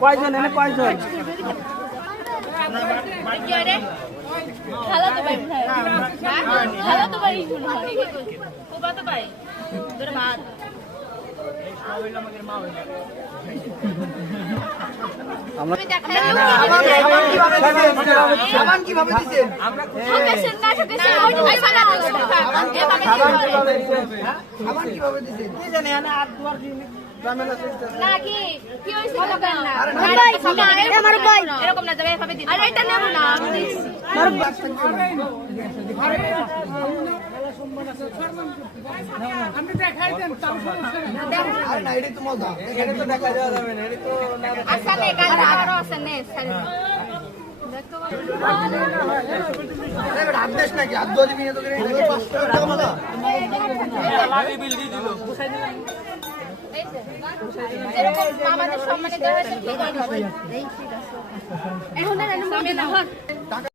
কয়জন এনে কয়জন? খালা তো ভাই খালা তো ভাই কোবা তো ভাই তোর ভাত সাবান কিভাবে দিচ্ছেন? সাবান কিভাবে দিচ্ছেন? কি জানি আমি আর দুয়ার দিন নাকি কি হইছে আমার ভাই এরকম না যাবে এভাবে দিন আরে এটা নেব না আমি দিচ্ছি আপনি দেখাই দেন তাও সমস্যা নেই। আরে না এটাই তো মজা, এটা তো দেখা যাওয়া যাবে না, এটা তো না আচ্ছা নে কাল আরো আছে নে সারি দেখো এবার হাত দেশ নাকি হাত ধরে নিয়ে তো করে 500 টাকা মজা লাগে বিল দিয়ে দিল এরকম আমাদের সম্মানে দেওয়া হয়েছে এখন না